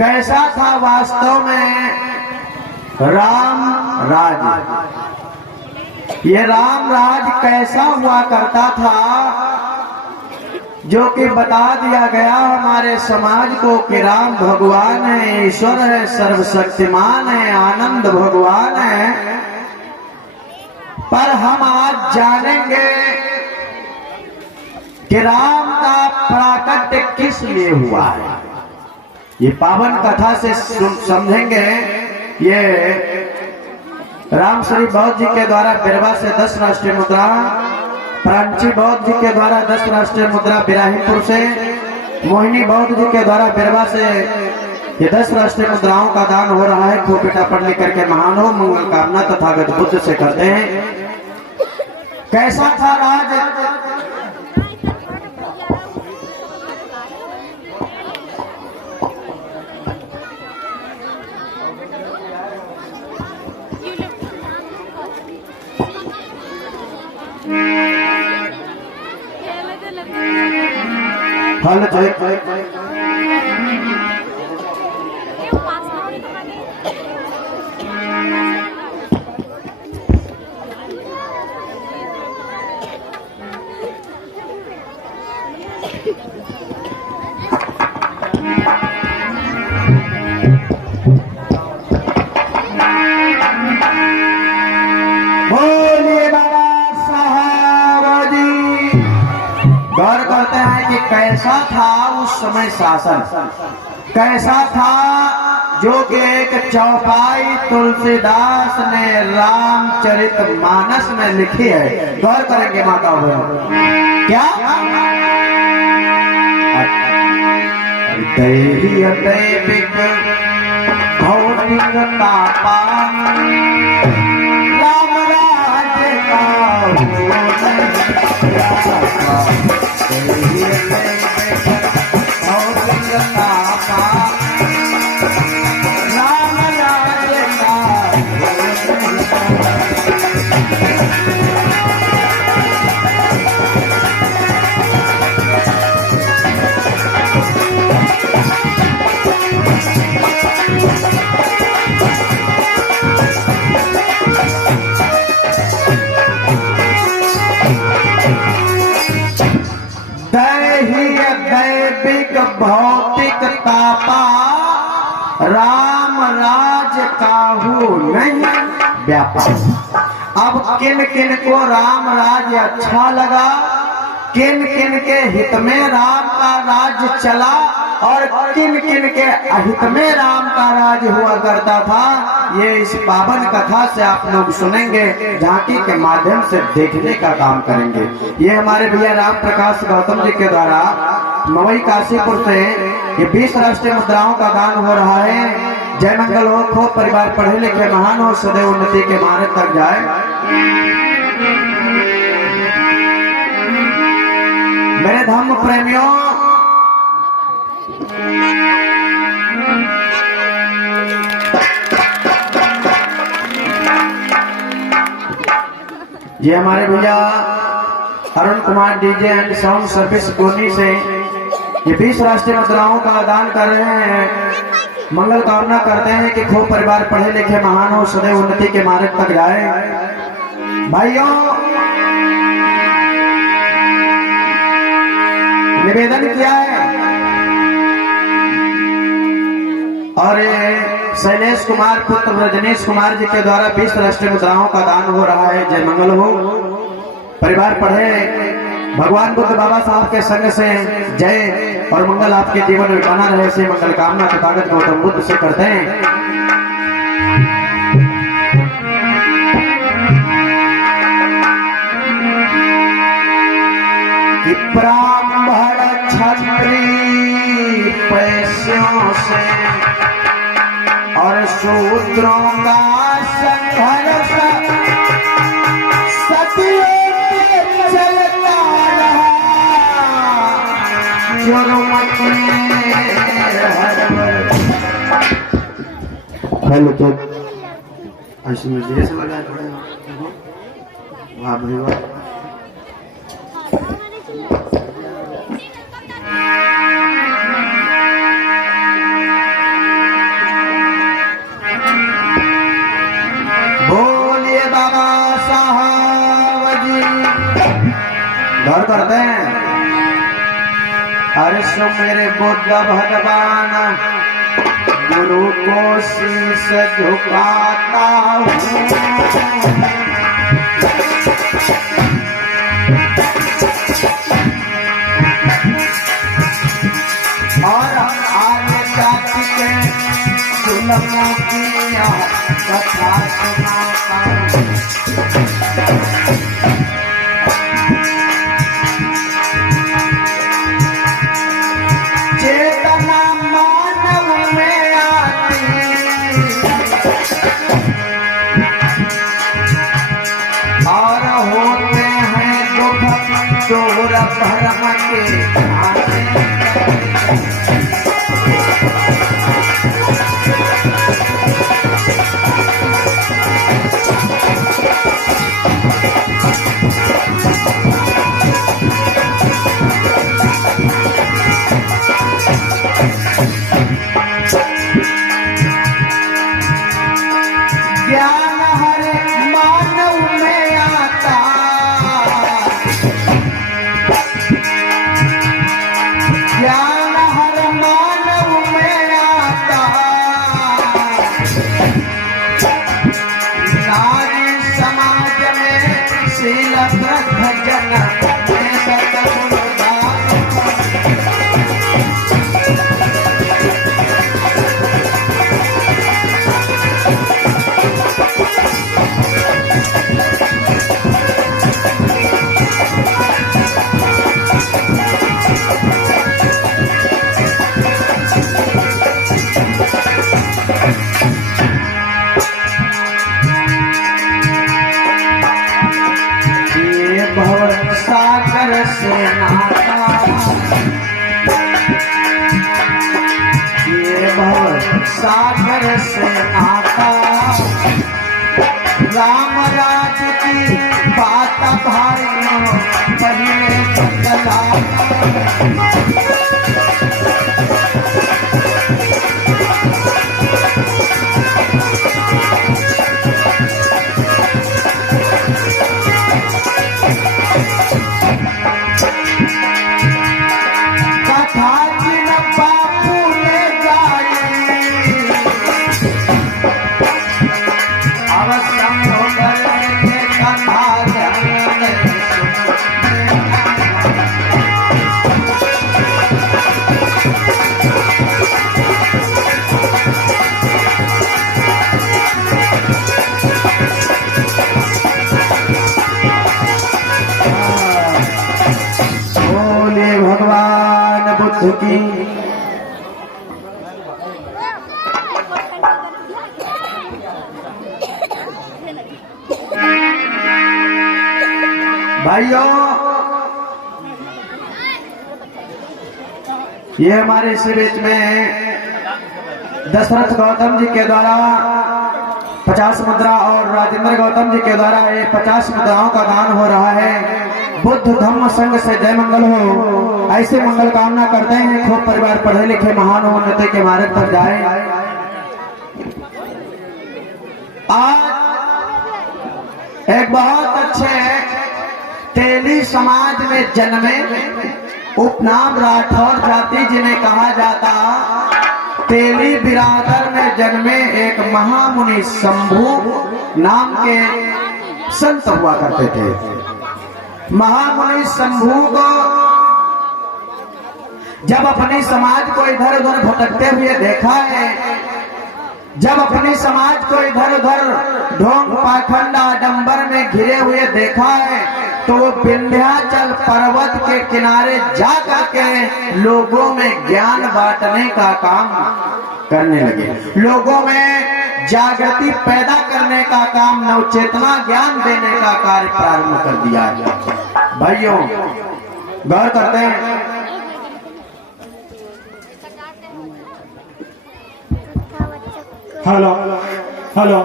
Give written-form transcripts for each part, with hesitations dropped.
कैसा था वास्तव में राम राज। ये राम राज कैसा हुआ करता था जो कि बता दिया गया हमारे समाज को कि राम भगवान है, ईश्वर है, सर्वशक्तिमान है, आनंद भगवान है। पर हम आज जानेंगे कि राम का प्राकट्य किस लिए हुआ है। ये पावन कथा से समझेंगे। ये रामश्री बौद्ध जी के द्वारा बिरवा से 10 राष्ट्रीय मुद्रा, प्रांची बौद्ध जी के द्वारा 10 राष्ट्रीय मुद्रा बिराहीपुर से, मोहिनी बौद्ध जी के द्वारा बिरवा से ये 10 राष्ट्रीय मुद्राओं का दान हो रहा है। खूब बेटा पढ़ लिख करके महान हो, मंगल कामना तथागत बुद्ध से करते हैं। कैसा था राज? फल गौर करते हैं कि कैसा था उस समय शासन, कैसा था जो कि एक चौपाई तुलसीदास ने रामचरितमानस में लिखी है। गौर करेंगे माता बहन क्या? दैवीय दैविक भौतिक तापा राम राज्य का दैविक भौतिक तापा राम राज काहू नहीं व्यापार। अब किन किन को राम राज्य अच्छा लगा, किन किन के हित में राम का राज्य चला और किन किन के अहित में राम का राज्य हुआ करता था, ये इस पावन कथा से आप लोग सुनेंगे, झांकी के माध्यम से देखने का काम करेंगे। ये हमारे भैया राम प्रकाश गौतम जी के द्वारा मवई काशीपुर से ये 20 राष्ट्रीय मुद्राओं का दान हो रहा है। जय मंगल हो, खूब परिवार पढ़े लिखे महान हो, सदैव उन्नति के मार्ग तक जाए। मेरे धर्म प्रेमियों, ये हमारे भैया Arun Kumar DJ and sound service कोनी से ये 20 राष्ट्रीय मुद्राओं का दान कर रहे हैं। मंगल कामना करते हैं कि खूब परिवार पढ़े लिखे महान हो, सदैव उन्नति के मार्ग तक जाए। भाइयों, निवेदन किया है और शैलेश कुमार पुत्र रजनीश कुमार जी के द्वारा 20 राष्ट्रीय मुद्राओं का दान हो रहा है। जय मंगल हो, परिवार पढ़े, भगवान बुद्ध बाबा साहब के संग से जय और मंगल आपके जीवन में बना रहे, से मंगल कामना तथागत गौतम बुद्ध से करते हैं। कि ब्राह्मण क्षत्रिय पैसों से और शूद्रों का संघर्ष सदियों चलता रहा, हेलो तो ऐसे में धीरे से बजाया थोड़ा। वाह भाई वाह। जी घर करते हैं। अरे सो मेरे बुद्ध भगवान गुरु को शीश झुकाता हूँ। और आगे जाति के जुल्मों की कथा सुनाता हूँ। चेतना मानव में आती और होते हैं दुख चोर भरम के आते। ज्ञान हर मानव में आता ज्ञान हर मानव में आता। नारी समाज में शील भजन में सतगुरुदास। सागर से नाता ये भव सागर से नाता। राम राज की बात भाइयों पहले बतलाता। भगवान बुद्ध की भाइयों, ये हमारे इस बीच में दशरथ गौतम जी के द्वारा 50 मुद्रा और राजेंद्र गौतम जी के द्वारा ये 50 मुद्राओं का दान हो रहा है। बुद्ध धम्म संघ से जय मंगल हो। ऐसे मंगल कामना करते हैं खूब परिवार पढ़े लिखे महान हो, उन्नति के मार्ग पर जाए। आज एक बहुत अच्छे तेली समाज में जन्मे उपनाम राठौर जाति जिन्हें कहा जाता, तेली बिरादर में जन्मे एक महामुनि शंभु नाम के संत हुआ करते थे। महामुनि शंभु को जब अपने समाज को इधर उधर भटकते हुए देखा है, जब अपने समाज को इधर उधर ढोंग पाखंड आडंबर में घिरे हुए देखा है, तो वो विंध्याचल पर्वत के किनारे जा करके लोगों में ज्ञान बांटने का काम करने लगे। लोगों में जागृति पैदा करने का काम, नवचेतना ज्ञान देने का कार्य प्रारंभ कर दिया है। भाइयों गौर करते हैं, hello hello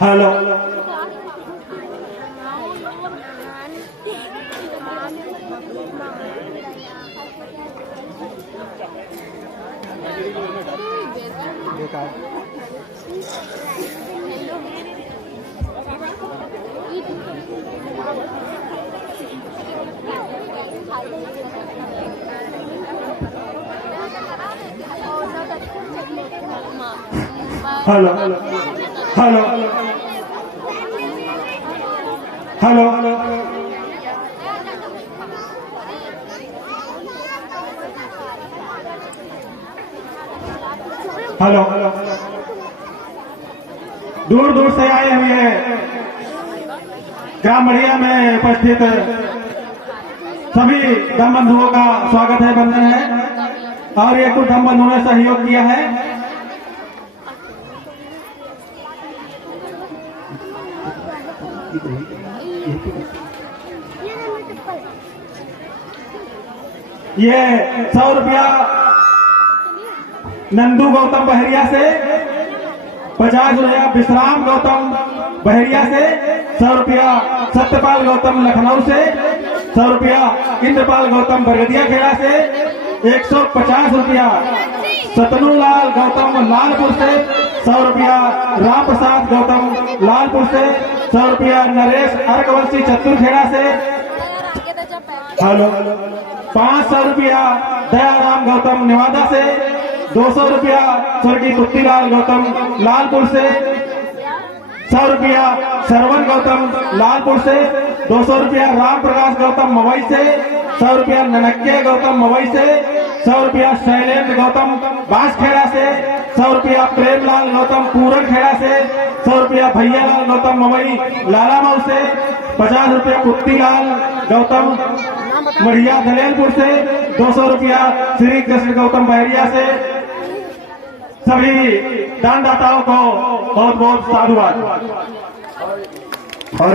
hello hello hello hello hello दूर दूर से आए हुए ग्राम बढ़िया में उपस्थित सभी धर्म बंधुओं का स्वागत है, वंदन है। और ये कुछ धर्म बंधुओं ने सहयोग किया है। ये 100 रुपया नंदू गौतम बहरिया से, 50 रुपया विश्राम गौतम बहरिया से, 100 रुपया सत्यपाल गौतम लखनऊ से, 100 रुपया इंद्रपाल गौतम बरगदिया खेड़ा से, 150 रुपया सतनूलाल गौतम लालपुर से, 100 रुपया राम प्रसाद गौतम लालपुर से, 100 रुपया नरेश अर्कवंशी चतुरखेड़ा से। हेलो 500 रुपया दयाराम गौतम नेवादा से, 200 रुपया स्वर्गीय कुत्तीलाल गौतम लालपुर से, 100 रुपया श्रवण गौतम लालपुर से, 200 रुपया राम प्रकाश गौतम मवई से, 100 रुपया ननक्के गौतम मवई से, 100 रुपया शैलेंद्र गौतम बांसखेड़ा से, 100 रुपया प्रेमलाल गौतम पूरन खेड़ा से, 100 रुपया भैयालाल गौतम मवई लालामऊ से, 50 रुपया कुत्तीलाल गौतम मढ़िया दलेलपुर से, 200 रुपया श्री कृष्ण गौतम बहरिया से। सभी दानदाताओं को बहुत बहुत साधुवाद। और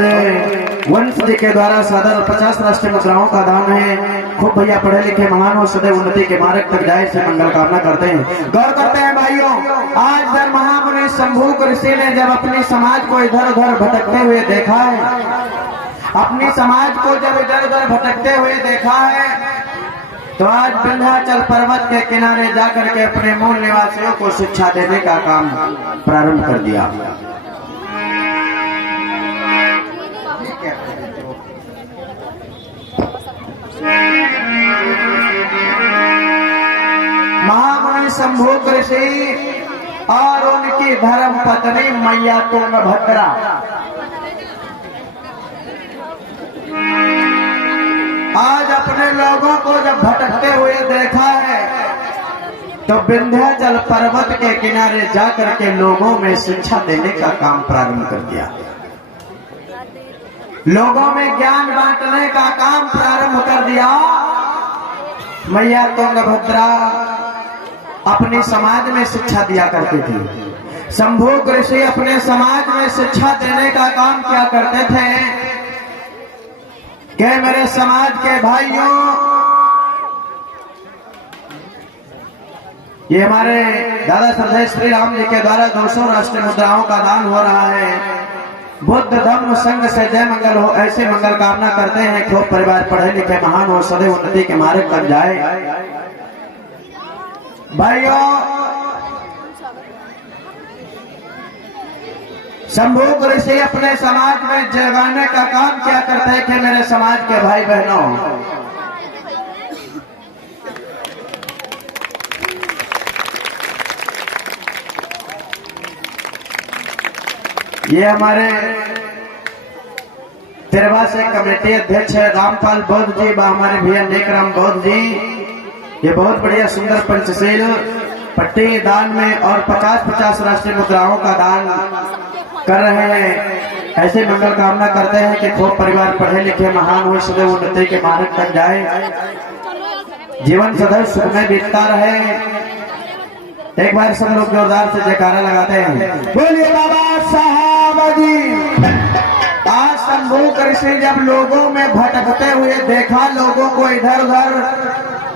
वंश जी के द्वारा सदर 50 राष्ट्रीय मुद्राओं का दान है। खूब भैया पढ़े लिखे महान हो, सदैव उन्नति के मार्ग तक जाए से मंगल कामना करते हैं। गौर करते हैं भाइयों, आज जब महामुनि शंभू ऋषि ने जब अपने समाज को इधर उधर भटकते हुए देखा है, अपनी समाज को जब इधर उधर भटकते हुए देखा है, तो आज विंध्याचल पर्वत के किनारे जाकर के अपने मूल निवासियों को शिक्षा देने का काम प्रारंभ कर दिया। महामुनि शंभू ऋषि और उनकी धर्म पत्नी मैया तुंगभद्रा आज अपने लोगों को जब भटकते हुए देखा है, तो विंध्याचल पर्वत के किनारे जाकर के लोगों में शिक्षा देने का काम प्रारंभ कर दिया। लोगों में ज्ञान बांटने का काम प्रारंभ कर दिया। मैया तुंगभद्रा अपने समाज में शिक्षा दिया करती थी। शंभू ऋषि अपने समाज में शिक्षा देने का काम क्या करते थे कि मेरे समाज के भाइयों, ये हमारे दादा श्रद्धेय श्री राम जी के द्वारा 200 राष्ट्रीय मुद्राओं का दान हो रहा है। बुद्ध धम्म संघ से जय मंगल हो, ऐसे मंगल कामना करते हैं। खूब परिवार पढ़े लिखे महान हो, सदैव उन्नति के मार्ग तक जाए। भाइयों, शंभू ऋषि अपने समाज में जगाने का काम क्या करते हैं कि मेरे समाज के भाई बहनों, ये हमारे तिरवा से कमेटी अध्यक्ष है रामपाल बौद्ध जी, हमारे भैया नेकराम बौद्ध जी, ये बहुत बढ़िया सुंदर पंचशील पट्टी दान में और 50-50 राष्ट्रीय मुद्राओं का दान कर रहे हैं। ऐसे मंगल कामना करते हैं कि खूब परिवार पढ़े लिखे महान हो, सदैव उन्नति के मार्ग तक जाए, जीवन सदैव सुख में बीतता रहे। एक बार सब लोग जोरदार से जयकारा लगाते हैं, बोलिए बाबा साहब जी। आज शंभू ऋषि जब लोगों में भटकते हुए देखा, लोगों को इधर उधर,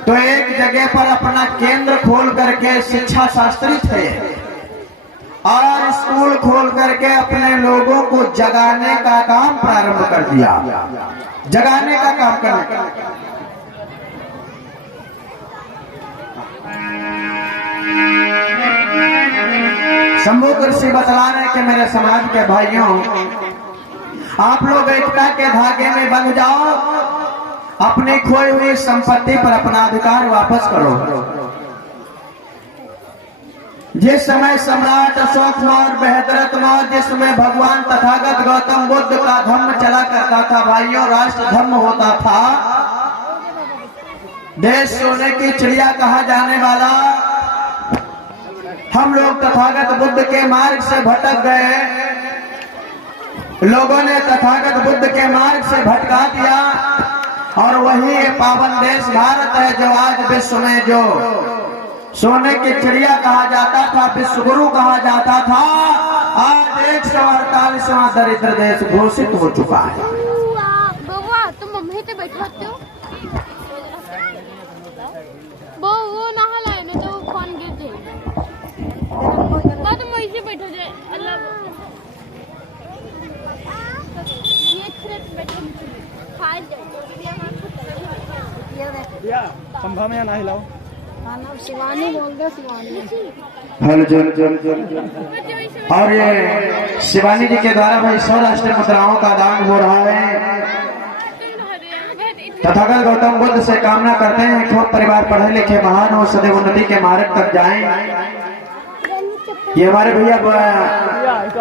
तो एक जगह पर अपना केंद्र खोल करके शिक्षा शास्त्री थे और स्कूल खोल करके अपने लोगों को जगाने का काम प्रारंभ कर दिया। जगाने का काम करने शंभू ऋषि बतला रहे कि मेरे समाज के भाइयों, आप लोग एकता के धागे में बंध जाओ, अपनी खोई हुई संपत्ति पर अपना अधिकार वापस करो। जिस समय सम्राट अशोक मौर्य, बृहद्रथ मौर्य, जिसमें भगवान तथागत गौतम बुद्ध का धर्म चला करता था भाइयों, राष्ट्र धर्म होता था, देश सोने की चिड़िया कहा जाने वाला, हम लोग तथागत बुद्ध के मार्ग से भटक गए। लोगों ने तथागत बुद्ध के मार्ग से भटका दिया और वही ये पावन देश भारत है जो आज विश्व में जो सोने की चिड़िया कहा जाता था, विश्व गुरु कहा जाता था, आज 148वां दरिद्र देश घोषित हो चुका है। बउआ तुम मम्मी पे बैठते हो, वो नहा लाए नहीं तो फोन गिर जाएगा, तुम ऐसे बैठो जाए। अल्लाह ये संभा में ना हिलाओ। शिवानी बोल दो, शिवानी। हेलो जन। और ये शिवानी जी के द्वारा भाई 100 राष्ट्रीय मुद्राओं का दान हो रहा है। तथागत गौतम बुद्ध से कामना करते हैं खूब परिवार पढ़े लिखे महान हो, सदैव उन्नति के मार्ग तक जाएं। ये हमारे भैया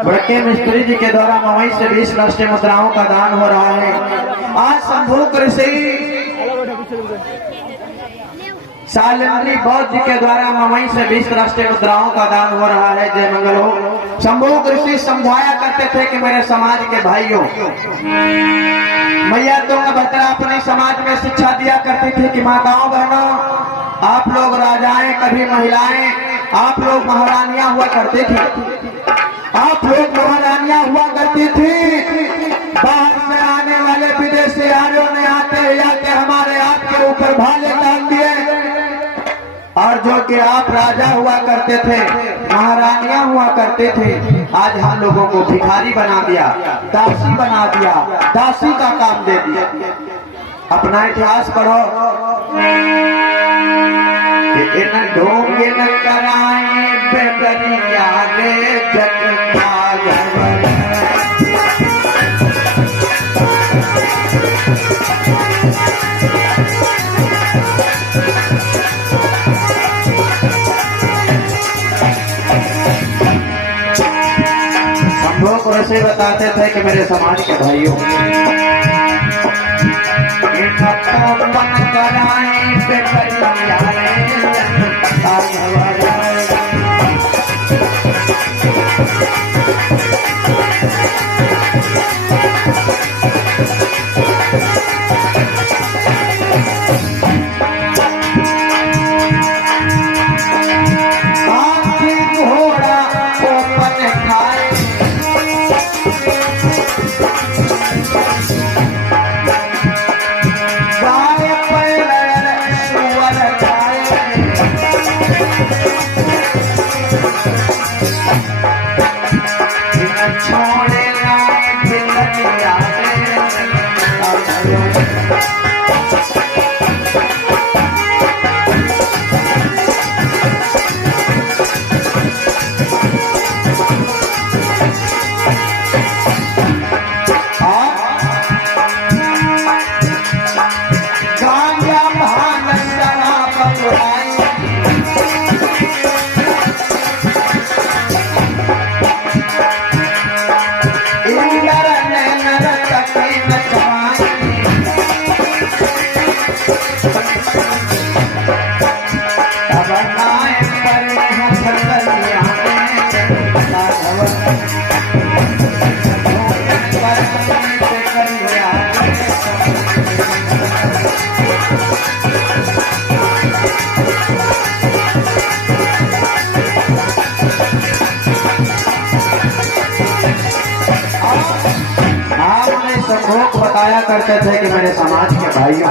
बड़के मिस्त्री जी के द्वारा मवई से 20 राष्ट्रीय मुद्राओं का दान हो रहा है। आज शंभू ऋषि शालिंद्री बौद्ध जी के द्वारा मवई से 20 राष्ट्रीय मुद्राओं का दान हो रहा है। जय मंगल हो। शंभू ऋषि समझाया करते थे कि मेरे समाज के भाइयों, मैया तुंगभद्रा अपने समाज में शिक्षा दिया करती थी कि माताओं बहनों, आप लोग राजाएं, कभी महिलाएं, आप लोग महारानियां हुआ करती थी, आप लोग महारानियां हुआ करती थी। बाहर से आने वाले विदेशी आर्यों ने आते हमारे आपके ऊपर भाले डाल दिए, और जो कि आप राजा हुआ करते थे, महारानियां हुआ करते थे, आज हम लोगों को भिखारी बना दिया, दासी बना दिया, दासी का काम दे दिया। अपना इतिहास पढ़ो कि इन ढोंगे न कराए बेबरिया रे जग भागवत। हम लोग ऐसे बताते थे कि मेरे समाज के भाइयों, बताया करते थे कि मेरे समाज के भाइयों,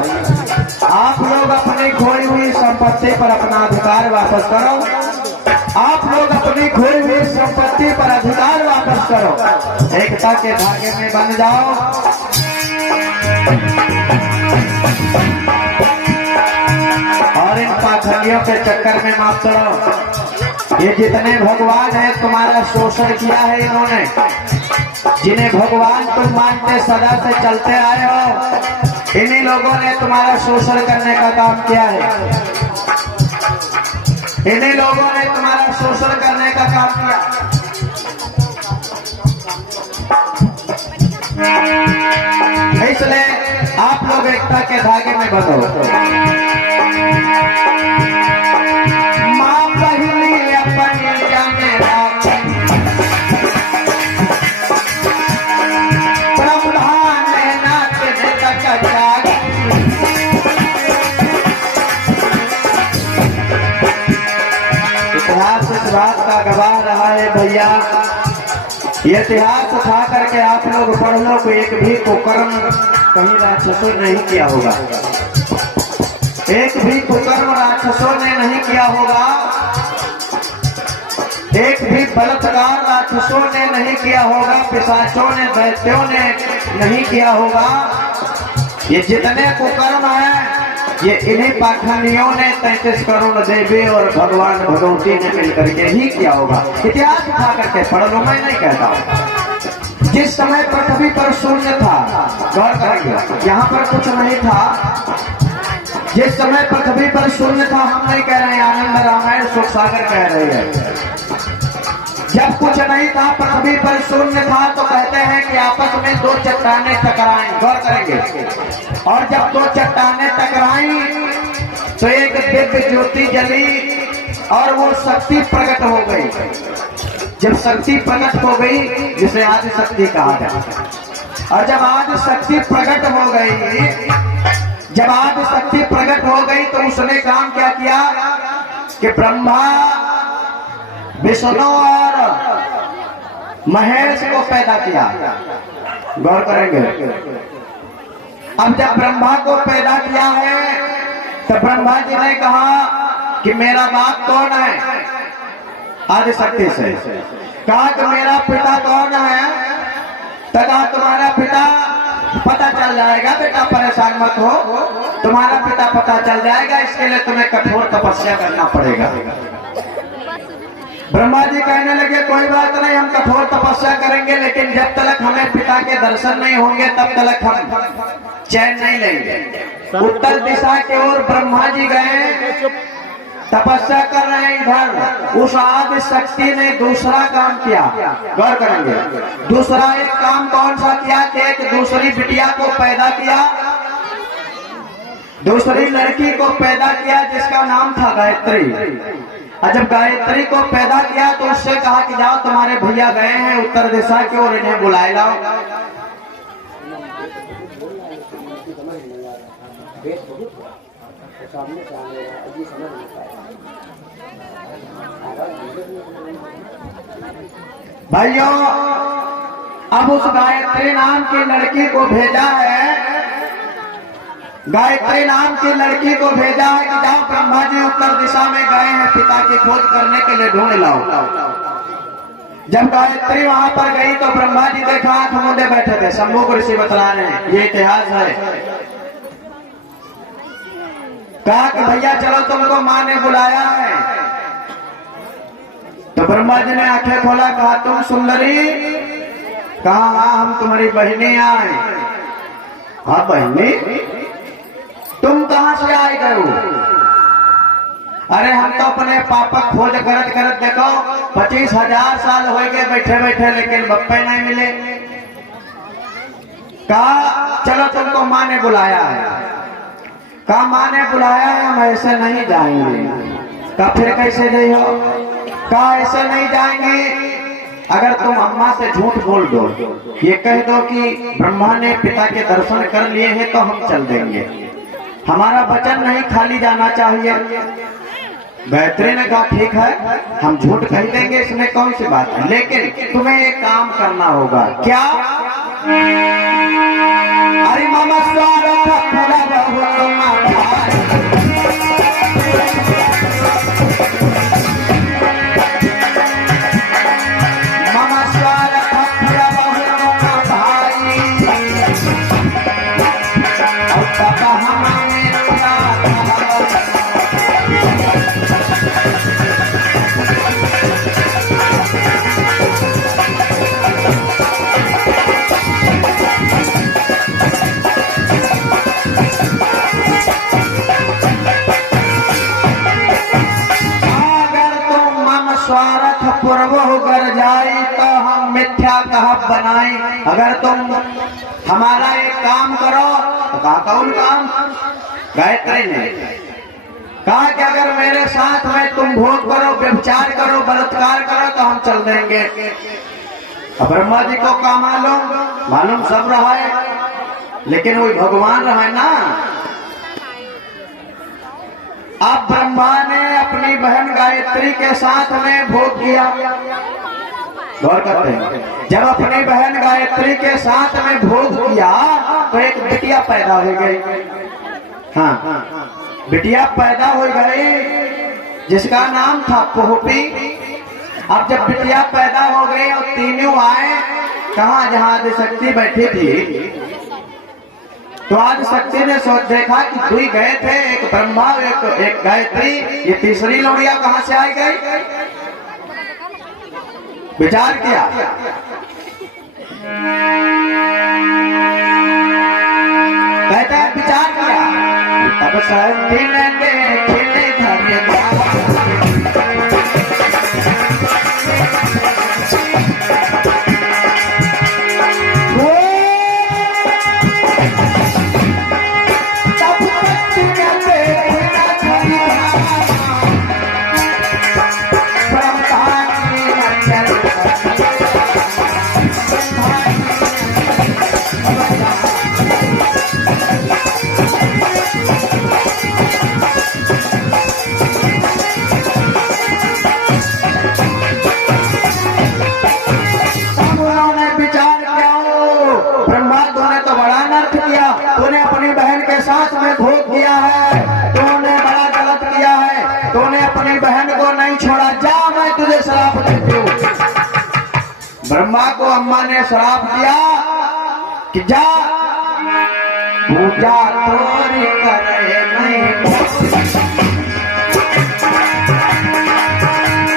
आप लोग अपनी खोई हुई संपत्ति पर अपना अधिकार वापस करो। आप लोग अपनी खोई हुई संपत्ति पर अधिकार वापस करो। एकता के धागे में बंध जाओ। और इन पाखंडियों के चक्कर में माफ करो। ये जितने भगवान है तुम्हारा शोषण किया है इन्होंने। जिन्हें भगवान तुम मानते सदा से चलते आए हो, इन्हीं लोगों ने तुम्हारा शोषण करने का काम किया है। इन्हीं लोगों ने तुम्हारा शोषण करने का काम किया। इसलिए आप लोग एकता के धागे में बंधो। माँ बहिनी अपनी जाने राखी, ब्रह्मांड नाथ जगत जागी। इतिहास इस बात का गवाह रहा है भैया। ये इतिहास उठा करके आप लोग पढ़ लो कि एक भी कुकर्म कहीं राक्षसों ने नहीं किया होगा। एक भी कुकर्म राक्षसों ने नहीं किया होगा। एक भी बलात्कार राक्षसों ने नहीं किया होगा। पिशाचों ने, दैत्यों ने नहीं किया होगा। ये जितने कुकर्म हैं, ये इन्हीं पाखंडियों ने 33 करोड़ देवी और भगवान भगवती ने मिलकर के ही किया होगा। इतिहास उठा करके पढ़ लो, मैं नहीं कहता। जिस समय पृथ्वी पर शून्य था, गौर करेंगे, यहाँ पर कुछ नहीं था। जिस समय पृथ्वी पर शून्य था, हम नहीं कह रहे हैं, आनंद रामायण सुख सागर कह रहे हैं। जब कुछ नहीं था, पृथ्वी पर शून्य था, तो कहते हैं कि आपस में दो चट्टानें टकराई। गौर करेंगे, और जब दो चट्टानें टकराई तो एक दिव्य ज्योति जली और वो शक्ति प्रकट हो गई। जब शक्ति प्रकट हो गई, जिसे आदि शक्ति कहा जाता है, और जब आदि शक्ति प्रकट हो गई, जब आदि शक्ति प्रकट हो गई तो उसने काम क्या किया कि ब्रह्मा, विष्णु और महेश को पैदा किया। गौर करेंगे, अब जब ब्रह्मा को पैदा किया है तो ब्रह्मा जी ने कहा कि मेरा बाप कौन है, आदि शक्ति से कहा कि मेरा पिता कौन है, तो कहा तुम्हारा पिता पता चल जाएगा बेटा, परेशान मत हो, तुम्हारा पिता पता चल जाएगा, इसके लिए तुम्हें कठोर तपस्या करना पड़ेगा। ब्रह्मा जी कहने लगे कोई बात नहीं, हम कठोर तपस्या करेंगे, लेकिन जब तक हमें पिता के दर्शन नहीं होंगे तब तक हम चैन नहीं लेंगे। उत्तर दिशा की ओर ब्रह्मा जी गए, तपस्या कर रहे हैं। इधर उस आदि शक्ति ने दूसरा काम किया। गौर करेंगे, दूसरा एक काम कौन सा किया कि एक दूसरी बिटिया को पैदा किया, दूसरी लड़की को पैदा किया जिसका नाम था गायत्री। और जब गायत्री को पैदा किया तो उससे कहा कि जाओ तुम्हारे भैया गए हैं उत्तर दिशा की ओर, इन्हें बुलाए लाओ। भाइयों, अब उस गायत्री नाम की लड़की को भेजा है, गायत्री नाम की लड़की को भेजा है कि जाओ ब्रह्मा जी उत्तर दिशा में गए हैं, पिता की खोज करने के लिए ढूंढ लाओ। जब गायत्री वहां पर गई तो ब्रह्मा जी देखा आंख मूंदे बैठे थे, शंभू को ऋषि बतला रहे हैं, ये इतिहास है। कहा कि भैया चलो तुमको माँ ने बुलाया है। तो ब्रह्मा जी ने आंखें खोला, कहा तुम सुंदरी? कहा हाँ, हम तुम्हारी बहनी आए। हाँ बहनी, तुम कहां से आए गए हो? अरे हम तो अपने पापा खोज करत करत देखो 25,000 साल हो गए बैठे बैठे, लेकिन बप्पे नहीं मिले। कहा चलो तुमको माँ ने बुलाया है। कहा माँ ने बुलाया है, हम ऐसे नहीं जाएंगे। कहा फिर कैसे गई हो? कहा ऐसे नहीं जाएंगे, अगर तुम अम्मा से झूठ बोल दो, ये कह दो कि ब्रह्मा ने पिता के दर्शन कर लिए हैं तो हम चल देंगे, हमारा वचन नहीं खाली जाना चाहिए। गायत्री ने कहा ठीक है, हम झूठ कह देंगे, इसमें कौन सी बात है, लेकिन तुम्हें एक काम करना होगा। क्या? अरे मामा स्वागत पूरा बहु नाथ पूर्वहु गर जाई तो हम मिथ्या कहब बनाई। अगर तुम हमारा एक काम करो तो कहा कौन काम? गायत्री ने कहा कि अगर मेरे साथ में तुम भोग करो, व्यभिचार करो, बलात्कार करो तो हम चल देंगे। अब ब्रह्मा जी को क्या मालूम सब रहा है, लेकिन वही भगवान रहा है ना। अब ब्रह्मा ने अपनी बहन गायत्री के साथ में भोग किया। गौर करते हैं, जब अपनी बहन गायत्री के साथ में भोग किया तो एक बिटिया पैदा हो गई। हाँ, बिटिया पैदा हो गई जिसका नाम था पोहपी। अब जब बिटिया पैदा हो गई और तीनों आए कहाँ, जहाँ आदिशक्ति बैठी थी, तो आदिशक्ति ने सोच देखा कि दुई गए थे, एक ब्रह्मा एक गायत्री, ये तीसरी लौड़िया कहाँ से आई गई? विचार किया, कहता है विचार किया, तब शक्ति ने देखी धन्य साथ में भोग किया है, तूने बड़ा गलत किया है, तूने अपनी बहन को नहीं छोड़ा, जा मैं तुझे श्राप देती हूँ। ब्रह्मा को अम्मा ने श्राप दिया कि जा पूजा तोरी करे नहीं।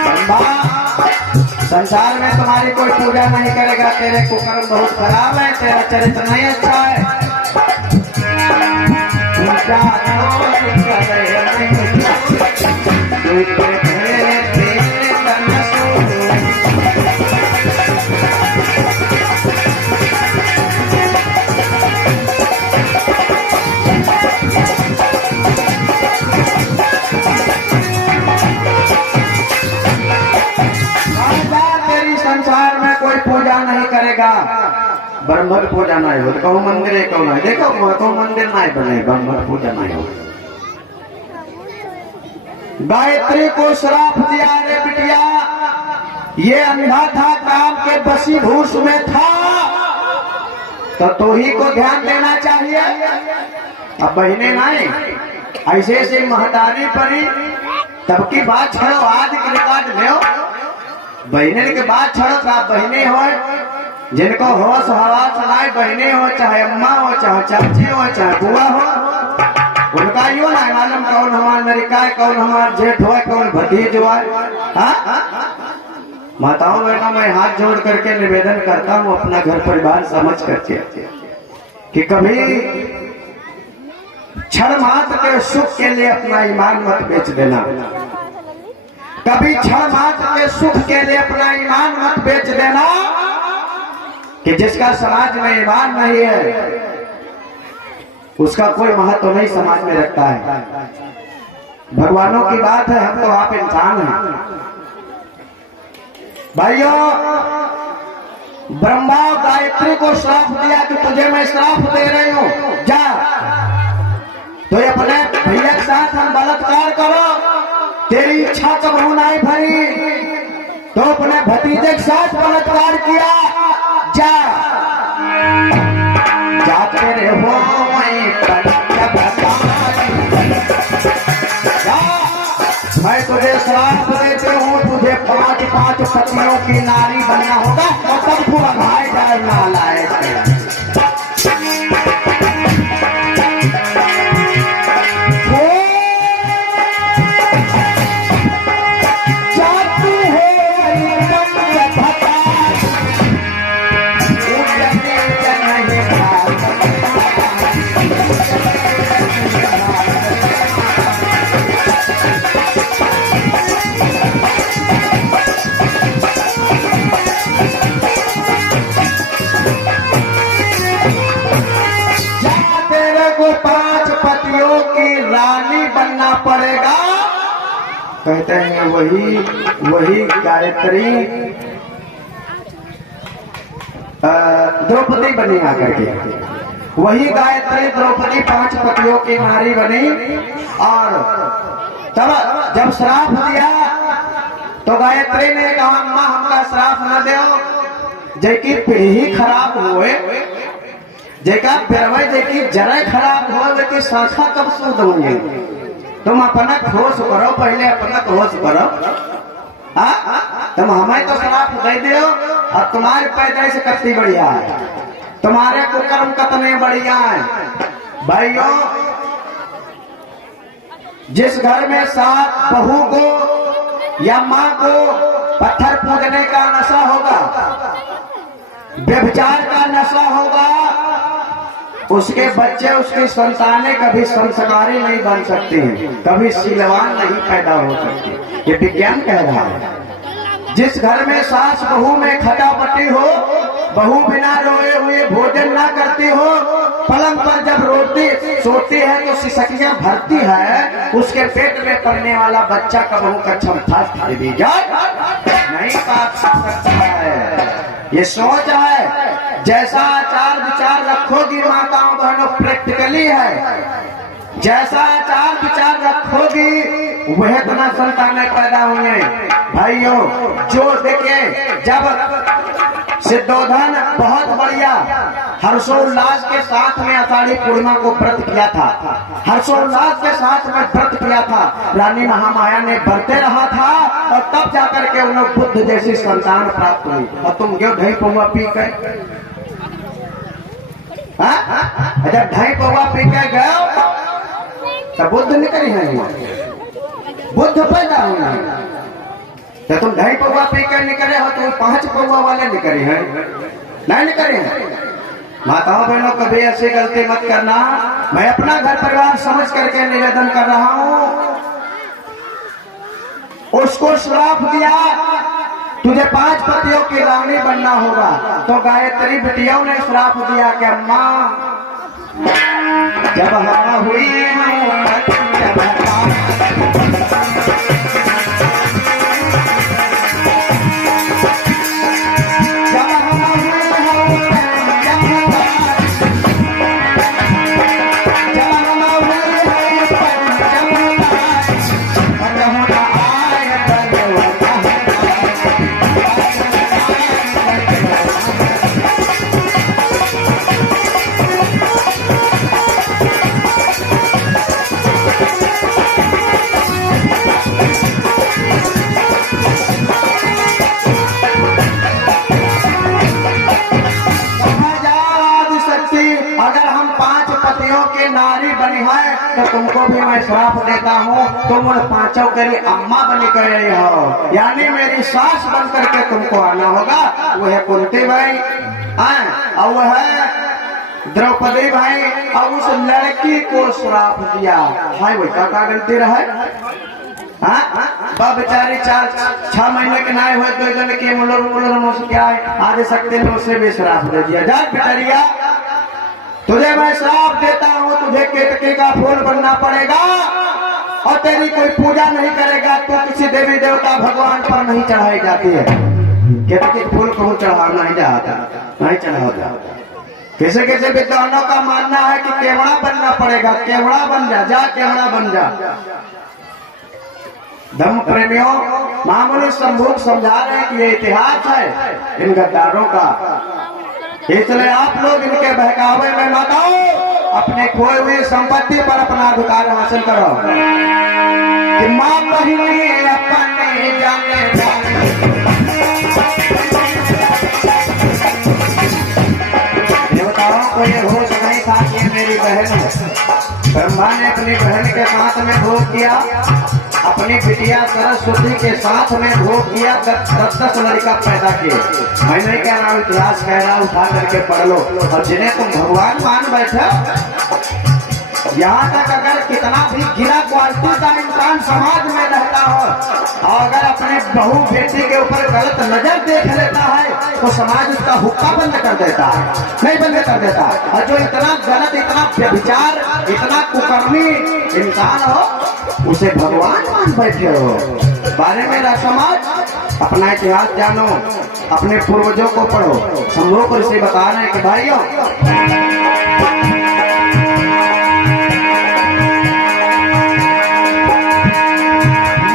ब्रह्मा, संसार में तुम्हारी कोई पूजा नहीं करेगा, तेरे कुकर्म बहुत खराब है, तेरा चरित्र नहीं अच्छा है। तेरी संसार में कोई पूजा नहीं करेगा, ब्रह्मण पूजा नहीं हो, कहूँ मंदिर है कहूँ नहीं, देखो कहूँ मंदिर नहीं बने, ब्रह्मण पूजा नहीं हो। गायत्री को श्राप दिया, रे बिटिया ये अंधा था, काम के बसीभूष में था, तो ही को ध्यान देना चाहिए। अब बहने नहीं ऐसे ऐसे महतारी परी, तब की बात छड़ो, आज की रिकॉर्ड ले बहने के बात छड़ो, का बहने हो जिनको होश हवास सुनाए, बहने हो चाहे अम्मा हो चाहे चाची हो चाहे बुआ हो, उनका यूं ना मालूम कौन हमारा नरिका है, कौन हमारा जेठ हो, कौन भतीज हो। माताओं बहनों, मैं हाथ जोड़ करके निवेदन करता हूँ अपना घर परिवार समझ करके कि कभी क्षण मात्र के सुख के लिए अपना ईमान मत बेच देना, कभी क्षण मात्र के सुख के लिए अपना ईमान मत बेच देना, कि जिसका समाज में ईमान नहीं है उसका कोई महत्व नहीं समाज में रखता है। भगवानों की बात है, हम तो आप इंसान हैं। भाइयों, ब्रह्मा गायत्री को श्राप दिया कि तुझे मैं श्राप दे रही हूं, जा तो अपने भैया के साथ हम बलात्कार करो, तेरी इच्छा कबू नहीं भरी, तो अपने भतीजे के साथ बलात्कार किया, जा जाते रहो मैं तुझे श्राप देते हूँ, तुझे 5-5 पतियों की नारी बनना होगा, और तब तू अघाए जाए नालायक। में वही गायत्री द्रौपदी बनी आकर के, वही गायत्री द्रौपदी 5 पतियों की नारी बनी। और तब जब श्राप दिया तो गायत्री ने कहा अम्मा हमका श्राप न दो, जेकी पीढ़ी खराब हुए, जेका बेरवे जेकी जरा खराब हो, जेकी शाखा कब शुद्ध होंगे। तुम अपना खोज करो, पहले अपना खोज करो। तुम हमें तो श्राप दे दो और तुम्हारे पैदाइश कितनी बढ़िया है, तुम्हारे कुकर्म कितने बढ़िया है। भाइयों, जिस घर में सास बहू को या माँ को पत्थर पूजने का नशा होगा, व्यभिचार का नशा होगा, उसके बच्चे, उसकी संतानें कभी संस्कारी नहीं बन सकती हैं, कभी शीलवान नहीं पैदा हो सकती। ये विज्ञान कह रहा है। जिस घर में सास बहू में खटापटी हो, बहू बिना रोए हुए भोजन ना करती हो, पलंग पर जब रोती सोती है तो सिसकियां भरती है, उसके पेट में पड़ने वाला बच्चा का बहू का क्षमता खरीदी जाए नहीं पाप सकता है। ये सोच है, जैसा आचार विचार रखोगी माताओं बहनों, प्रैक्टिकली है, जैसा आचार विचार रखोगी वह इतना संतानें पैदा होंगे। भाइयों, जो देखिए जब सिद्धोधन बहुत बढ़िया हर्षोल्लास के साथ में आषाढ़ी पूर्णिमा को व्रत किया था, हर्षोल्लास के साथ में व्रत किया था, रानी महामाया ने बरते रहा था और तब जाकर के उन्हें बुद्ध जैसी संतान प्राप्त हुई। और तुम क्यों दही पौवा पी कर, जब दही पौवा पी के गए तो बुद्ध निकली है, बुद्ध पैदा हुए हैं। तो तुम दही पौवा पी कर निकले हो, तुम 5 पौवा वाले निकले हैं, नहीं निकले हैं। माताओं बहनों, कभी ऐसी गलती मत करना। मैं अपना घर परिवार समझ करके निवेदन कर रहा हूँ। उसको श्राप दिया तुझे 5 पतियों की रानी बनना होगा, तो गायत्री बेटियों ने श्राप दिया कि अम्मा जब हम हुई तो तुमको भी मैं श्राप देता हूँ, तुम उन 5 के लिए अम्मा बन कर रही हो, यानी मेरी सास बन करके तुमको आना होगा। वो है कुंती भाई और वह है द्रौपदी भाई, और उस लड़की को श्राप दिया। भाई वो क्या गलती रहे, बेचारी 4-6 महीने के नाए हुए, 2 जन के मुलर क्या है, आधे सकते ने उसे भी श्राप दे दिया। जा बेचारिया, तुझे मैं श्राप देता हूँ, तुझे केतकी का फूल बनना पड़ेगा और तेरी कोई पूजा नहीं करेगा, तो किसी देवी देवता भगवान पर नहीं चढ़ाई जाती है। केतकी फूल को चढ़ा नहीं जाता, नहीं चढ़ाता। किसी किसी विद्वानों का मानना है कि केवड़ा बनना पड़ेगा, केवड़ा बन जा, केवड़ा बन जा। धर्म प्रेमियों, मामूली संभूत समझा रहे हैं कि ये इतिहास है इन गद्दारों का, इसलिए आप लोग इनके बहकावे में मत आओ, अपने खोए हुए संपत्ति पर अपना अधिकार हासिल करो। कि माँ बहिनी अपने जाने देवताओं को ये होश नहीं था कि ये मेरी बहन है। ब्रह्मा ने अपनी बहन के साथ में भोग किया, अपनी बिटिया सरस्वती के साथ में भोग किया, 10 लड़का पैदा किए। मैं नहीं कह रहा हूँ, इतिहास कह रहा हूँ, उठा करके पढ़ लो। और जिन्हें तुम भगवान मान बैठे, यहाँ तक अगर कितना भी गिरा क्वालिटी का इंसान समाज में रहता हो और अगर अपने बहू बेटी के ऊपर गलत नजर देख लेता है तो समाज उसका हुक्का बंद कर देता है, नहीं बंद कर देता। और जो इतना गलत, इतना व्यभिचार, इतना कुकर्मी इंसान हो, उसे भगवान मान बैठे हो। बारे में समाज अपना इतिहास जानो, अपने पूर्वजों को पढ़ो। हम लोग इसे बता रहे हैं कि भाइयों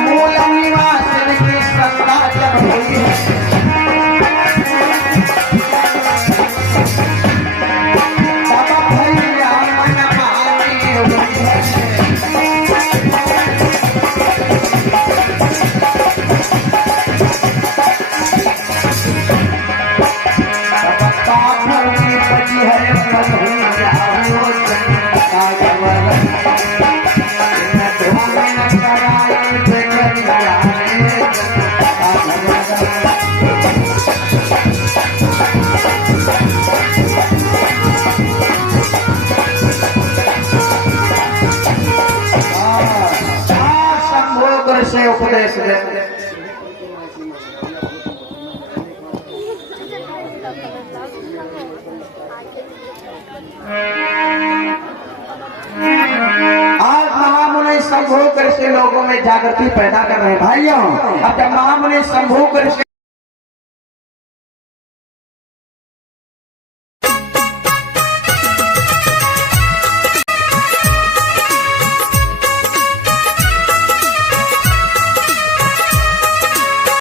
मूल निवास की सत्ता जब हुई है, तब भैया मनमानी हुई है। से उपदेश दे आज महामुनि संभोग करके लोगों में जागृति पैदा कर रहे हैं भाइयों। अब जब महामुनि संभोग करके